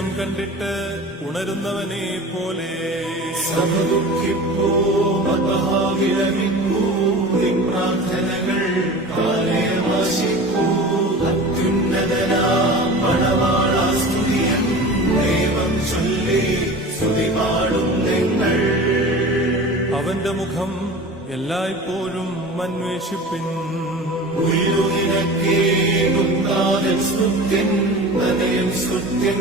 സ്വപ്നം കണ്ടിട്ട് ഉണരുന്നവനെ പോലെ പ്രാർത്ഥനകൾ അത്യുന്നതനാം മണവാളാസ്തുതിയൻ ദൈവം ചൊല്ലി സ്തുതി പാടും നിങ്ങൾ. അവന്റെ മുഖം എല്ലായ്പ്പോഴും അന്വേഷിപ്പിൻ. സ്തുത്യൻ സ്തുത്യൻ